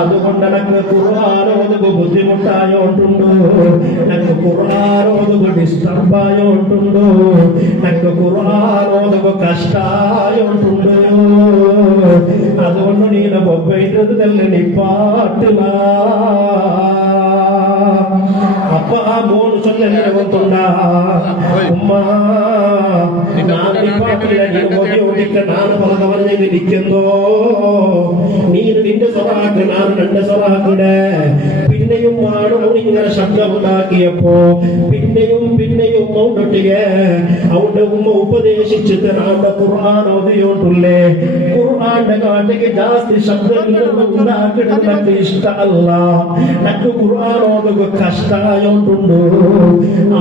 അതുകൊണ്ട് എനിക്ക് ഖുർആനോതുക ബുദ്ധിമുട്ടായോണ്ടുണ്ടോ, എനിക്ക് ഖുർആനോതുക ഡിസ്റ്റർബായോണ്ടുണ്ടോ, എനിക്ക് ഖുർആനോതുക കഷ്ടായോണ്ടുണ്ടോ. അതുകൊണ്ട് നീ മൊബൈലത് തന്നെ നിപ്പാട്ടില്ല. അപ്പൊ ആ മോള് ചൊല്ലുണ്ടാ ഉമ്മ ഞാൻ നിപ്പാട്ടില്ല, നീ ഓടിക്ക ನಾನು പറഞ്ഞ് നിൽക്കുന്നോ, നീ നിന്റെ സ്വറാക്ക് ഞാൻ എന്റെ സ്വറാക്കിടെ. പിന്നെയും ആണോണിങ്ങനെ ശബ്ദമുണ്ടാക്കിയപ്പോ പിന്നെയും മൗണ്ടൊട്ടിಗೆ അവന്റെ ഉമ്മ ഉപദേശിച്ചിട്ട് അവന്റെ ഖുർആൻ ഓതിയോണ്ടുള്ളേ. ഖുർആന്റെ കാട്ടിക്ക് ജാസ്തി ശബ്ദം ഉണ്ടാക്കിടുന്നൊക്കെ ഇഷ്ടമല്ല, എനിക്ക് ഖുർആൻ ഓതുക കഷ്ടായോണ്ടുണ്ടോ.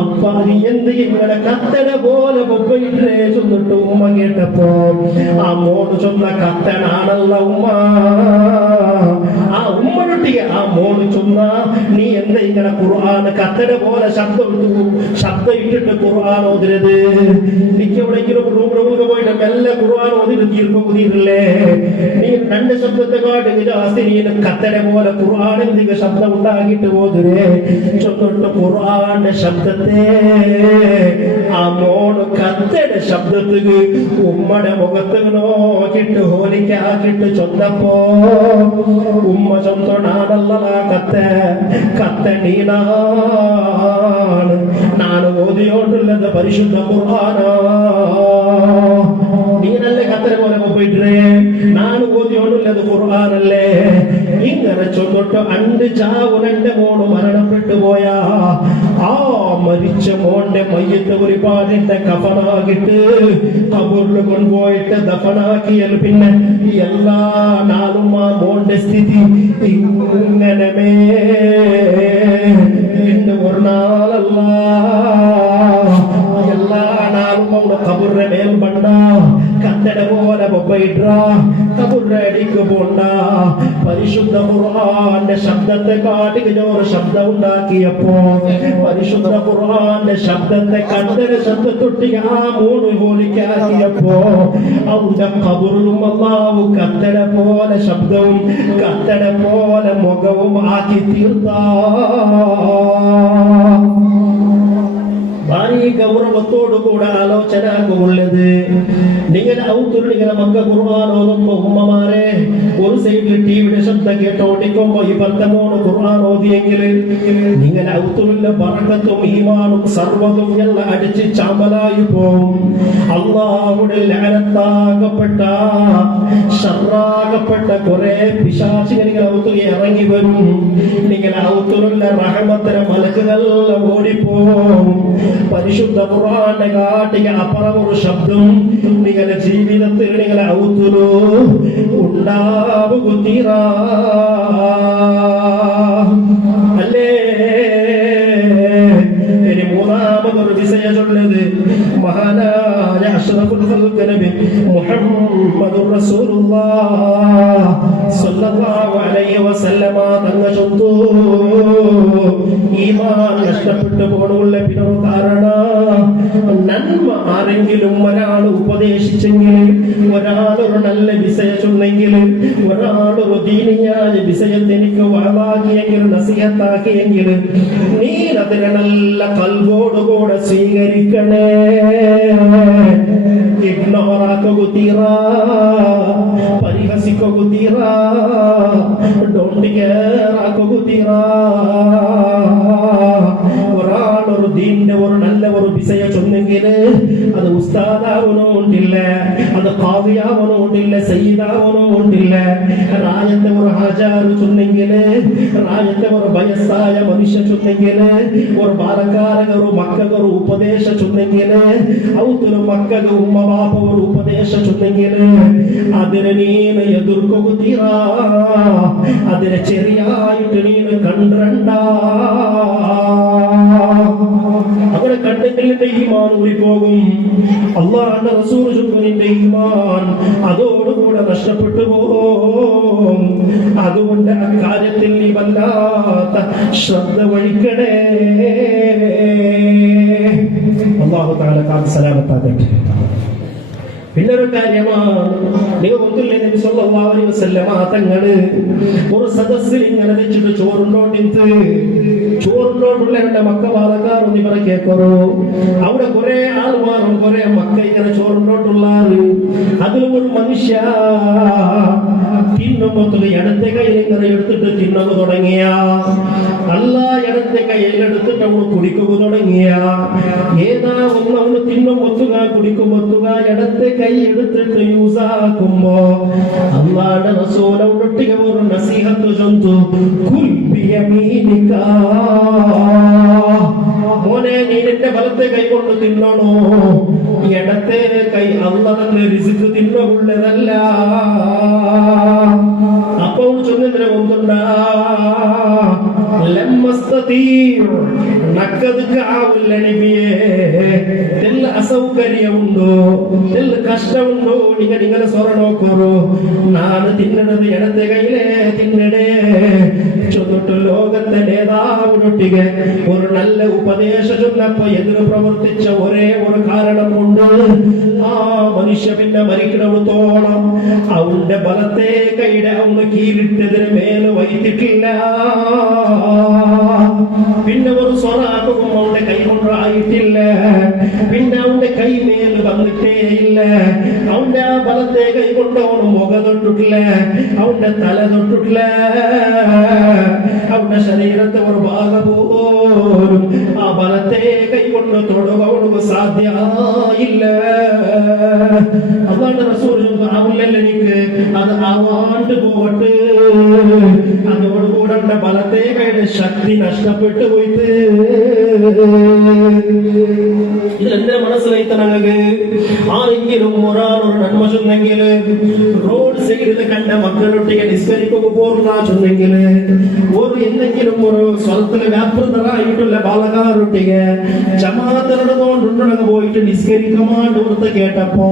അപ്പ എന്ത് ഇങ്ങനെ കത്തട പോലെ മൊബൈലിലേ ചൊന്നിട്ട് ഉമ്മ കേട്ടപ്പോ ആ മോട് ചൊന്ന കത്തനാണല്ല ഉമ്മ. ആ ഉമ്മനൊട്ടിಗೆ ആ മോട് ചൊന്ന നീ എന്താ ഇങ്ങനെ ഖുർആൻ കത്തട പോലെ ശബ്ദം ഇട്ടിട്ട് ഖുർആൻ ഓതിരത്. എനിക്ക് എവിടെയെങ്കിലും റൂമിലൊക്കെ പോയിട്ട് മെല്ലെ ഖുർആൻ ഓതിട്ട് തീർപ്പുതിരില്ലേ. നീ രണ്ട് ശബ്ദത്തെ കാട്ടി ജാസ്തി നീ കത്തട പോലെ ഖുർആൻ എന്തെങ്കിലും ശബ്ദം ഉണ്ടാക്കിയിട്ട് ഓതിരേ. ചൊന്നിട്ട് ഖുർആന്റെ ശബ്ദത്തെ ആ മോട് കത്തട ശബ്ദത്തിക്ക് ഉമ്മയുടെ മുഖത്ത് നോക്കിട്ട് ഹോലിക്കാക്കിട്ട് ചൊന്നപ്പോ ഉമ്മ ചൊന്നോണാണല്ല കത്ത നീനാണ്, ನಾನು ಓದಿಯೋണ്ടുള്ളത് പരിശുദ്ധ ഖുർആനാ. നീനല്ലേ കത്തര പോലെ പോയിട്ടേ, ನಾನು ഓതിയോണ്ടുള്ളത് ഖുർആനല്ലേ. ഇങ്ങനെ ചൊന്നിട്ട് അണ്ട് ചാവുനന്റെ മോണ് മരണപ്പെട്ടു പോയാ ആ മരിച്ച മോന്റെ മയ്യത്ത് ഒരുപാടിന്റെ കഫനാകിട്ട് കബറിൽ കൊണ്ടുപോയിട്ട് ദഫനാക്കിയാൽ പിന്നെ എല്ലാ നാളും ആ മോന്റെ സ്ഥിതി ഇങ്ങനെ ഒരു നാളല്ല, എല്ലാ നാളും അവിടെ കബറിന്റെ മേൽ പണ്ട കത്തട പോലെ പൊപ്പയിട്ട കബറിന്റെ അടിക്ക് പോണ്ട. പരിശുദ്ധ ഖുർആന്റെ ശബ്ദത്തെ കാട്ടിക്ക് ജോറ് ശബ്ദം ഉണ്ടാക്കിയപ്പോ പരിശുദ്ധ ഖുർആന്റെ ശബ്ദത്തെ കണ്ടര ശബ്ദത്തൊട്ടി ആ മൂന്ന് ഹോലിക്കാക്കിയപ്പോ അവന്റെ കബറിലും അല്ലാഹു കത്തട പോലെ ശബ്ദവും കത്തട പോലെ മുഖവും ആക്കി തീർത്താ. ഭാരി ഗൗരവത്തോടുകൂടെ ആലോചന ഉള്ളത്. നിങ്ങളുടെ ഔത്തുള്ള നിങ്ങളുടെ മക്ക ഖുർആൻ ഓതുമ്പോ ഉമ്മമാരെ ഒരു സൈഡിൽ ടിവിയുടെ ശബ്ദം കേട്ടോണ്ടിക്കുമ്പോ ഈ 13 ഖുർആൻ ഓതിയെങ്കിൽ നിങ്ങളുടെ ഔത്തുള്ള ബറക്കത്തും ഈമാനും സർവ്വതും എല്ലാം അടിച്ച് ചാമ്പലായി പോവും. അല്ലാഹുവിന്റെ ലഅനത്താകപ്പെട്ട ശർറാകപ്പെട്ട കുറെ പിശാചികൾ നിങ്ങളുടെ ഔത്തുൽ ഇറങ്ങി വരും. നിങ്ങളുടെ ഔത്തുള്ള റഹ്മത്തിന്റെ മലക്കുകളെല്ലാം ഓടിപ്പോവും. പരിശുദ്ധ ഖുർആന്റെ കാട്ടിക്ക് അപ്പുറം ഒരു ശബ്ദം നിങ്ങളുടെ ജീവിതത്തിൽ നിങ്ങളെ ഔത്തുലു ഉണ്ടാവുക അല്ലേ. ഇനി മൂന്നാമതൊരു വിഷയമുള്ളത് മഹാനായ അഷ്റഫുൽ ഖൽഖ് നബി മുഹമ്മദുർ റസൂലുള്ളാഹ് സ്വല്ലല്ലാഹു അലൈഹി വസല്ലമ തങ്ങൾ ചൊല്ലു, ഈമാൻ നഷ്ടപ്പെട്ടു പോണുള്ള പിന്നൊരു കാരണം നന്മ ആരെങ്കിലും ഒരാൾ ഉപദേശിച്ചെങ്കിൽ, ഒരാളൊരു നല്ല വിഷയച്ചൊന്നെങ്കിൽ, ഒരാളൊരു ദീനിയായ വിഷയത്തെ എനിക്ക് വാളാക്കിയെങ്കിൽ നസിഹത്താക്കിയെങ്കിൽ നീ അതിനെ നല്ല കൽവോടുകൂടെ സ്വീകരിക്കണേ. ഇഗ്നോറാക്കുക തീരാ, പരിഹസിക്കുക തീരാ, ഡോണ്ട് കെയർ ആക്കുക തീരാ. ഒരാളൊരു ദീന്റെ ഒരു നല്ല ഒരു വിഷയ ചൊന്നെങ്കിൽ അത് ഉസ്താദാവനോ ഉണ്ടില്ല, അത് ഖാദിയാവനോ ഉണ്ടില്ല, സയ്യിദാവനോ ഉണ്ടില്ല. രാജ്യത്തെ ഒരു ഹാജാറ് ചൊന്നെങ്കിൽ, രാജ്യത്തെ ഒരു വയസ്സായ മനുഷ്യ ചൊന്നെങ്കിൽ, ഒരു ബാലക്കാരക ഒരു മക്കക ഒരു ഉപദേശ ചൊന്നെങ്കിൽ, ഔത്തൊരു മക്കക ഉമ്മ ബാപ്പ ഒരു ഉപദേശ ചൊന്നെങ്കിൽ അതിനെ നീನು എതിർക്കുക തീരാ, അതിനെ ചെറിയായിട്ട് നീನು കണ്ടണ്ട. അങ്ങനെ കണ്ടെങ്കിൽ നിന്റെ ഈമാൻ ഊരിപ്പോകും. അല്ലാഹുവിന്റെ റസൂൽ ചൊല്ലുന്നു നിന്റെ ഈമാൻ അതോടുകൂടെ നഷ്ടപ്പെട്ടു പോകും. അതുകൊണ്ട് അക്കാര്യത്തിൽ നീ വല്ലാത്ത ശ്രദ്ധ വഹിക്കണേ. അല്ലാഹു തആല കാൽ സലാമത്താകട്ടെ. പിന്നെ ഒരു കാര്യമാണ്, നിങ്ങൾ ഒന്നില്ലേ നബി സല്ലല്ലാഹു അലൈഹി വസല്ലമ തങ്ങള് ഒരു സദസ്സിൽ ഇങ്ങനെ വെച്ചിട്ട് ചോറുണ്ടോട്ടുള്ള എന്റെ മക്കളാൾക്കാർ ഇവരെ കേൾക്കറോ, അവിടെ കുറെ ആൾമാരും കുറെ മക്ക ഇങ്ങനെ ചോറുണ്ടോട്ടുള്ളാറ്. അതിലും ഒരു മനുഷ്യ തിന്നുമ്പോ ഇടത്തെ കയ്യിൽ ഇങ്ങനെ എടുത്തിട്ട് തിന്നത് തുടങ്ങിയ, അല്ല ഇടത്തെ കയ്യിൽ എടുത്തിട്ട് അവള് കുടിക്കുക തുടങ്ങിയ, ഏതാ ഒന്ന് അവള് തിന്നുമ്പൊത്തുക കുടിക്കുമ്പൊത്തുക ഇടത്തെ കൈ എടുത്തിട്ട് യൂസാക്കുമ്പോ അല്ലാഹുവിന്റെ റസൂൽ അവളൊട്ടിക ഒരു നസീഹത്ത് ചൊല്ലുന്നു, കുൽ ബിയമീനിക, മോനെ നീ നിന്റെ വലത്തെ കൈ കൊണ്ട് തിന്നണോ, ഇടത്തെ കൈ അല്ലാഹുവിന്റെ റിസ്ക് തിന്നുള്ളതല്ല. അപ്പൊ ചൊല്ലുന്നതിന് ഒന്നുണ്ടാ അസൗകര്യമുണ്ടോ, കഷ്ടമുണ്ടോ, നിങ്ങൾ സ്വറ നോക്കറോ, നാല് തിന്നണത് ഇടത്തെ കയ്യിലെ തിന്നടേ ചൊന്നിട്ട് ലോകത്തെ നേതാവിനൊട്ടിക ഒരു നല്ല ഉപദേശം ചൊന്നപ്പോ എതിര് പ്രവർത്തിച്ച ഒരേ ഒരു കാരണം കൊണ്ട് ആ മനുഷ്യ പിന്നെ മരിക്കണത്തോളം അവന്റെ ബലത്തെ കൈയുടെ അവന് കീഴിട്ടതിന് മേലെ വൈത്തിട്ടില്ല. പിന്നെ ഒരു സ്വറാക്കും അവന്റെ കൈ കൊണ്ടായിട്ടില്ല, പിന്നെ അവന്റെ കൈ മേല് വന്നിട്ടേ ഇല്ല. അവന്റെ ആ ബലത്തെ കൈ കൊണ്ട് അവന് മുഖ തൊട്ടിട്ടില്ല, അവന്റെ തല തൊട്ടിട്ടില്ല, അവന്റെ ശരീരത്തെ ഒരു ഭാഗം പോലും ആ ബലത്തെ കൈ കൊണ്ട് തൊടുക അവനക്ക് സാധ്യമായില്ല. അതാണ് റസൂൽ ആവില്ലല്ലോ എനിക്ക്, അത് ആവാണ്ട് പോകട്ടെ, അതോടുകൂടെ ബലത്തെ കൈയുടെ ശക്തി നഷ്ടപ്പെട്ടു പോയിട്ട്. ഇതിലെന്താ മനസ്സിലായിത്ത ഞങ്ങൾക്ക്? ആരെങ്കിലും ഒരാളൊരു നന്മ ചൊന്നെങ്കിൽ, റോഡ് സൈഡിൽ കണ്ട മക്കളൊട്ടിಗೆ നിസ്കരിക്കുക പോർന്നാ ചൊന്നെങ്കിൽ, ഒരു എന്തെങ്കിലും ഒരു സ്വലത്തില് വ്യാപൃതരായിട്ടുള്ള ബാലകാരൊട്ടിಗೆ ജമാഅത്തിനോടുകൊണ്ടുണ്ടെന്ന് പോയിട്ട് നിസ്കരിക്കമാണ്ട് ഓർത്ത് കേട്ടപ്പോ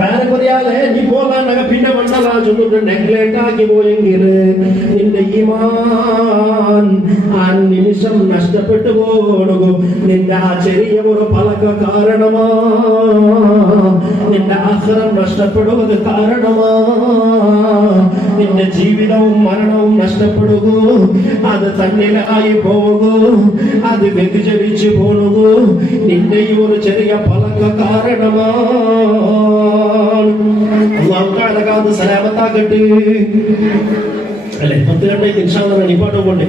വേറെ പറയാതെ നീ പോകാണ്ടക പിന്നെ മണ്ണലാ ചൊന്നിട്ട് നെഗ്ലേറ്റ് ആക്കി പോയെങ്കിൽ നിന്റെ ഈമാൻ ആ നിമിഷം നഷ്ടപ്പെട്ടു പോകും. നിന്റെ ആ ചെറിയ ഒരു പലക കാരണമാ നിന്റെ ആഖിറം നഷ്ടപ്പെടുന്നത് കാരണമാ നിന്റെ ജീവിതവും മരണവും നഷ്ടപ്പെടുകൂ. അത് തന്നിലായി പോകൂ, അത് വ്യതിചലിച്ചു പോകൂ. നിന്റെ ഈ ഒരു ചെറിയ പലക കാരണമാണ്. അല്ലാഹു തആല കാത്ത് സലാമത്താക്കട്ടെ. അല്ലെ 10 ഗಂಟೆ ഇൻഷാ അല്ലാഹ് നിപ്പാട്ട് പോകണ്ടേ.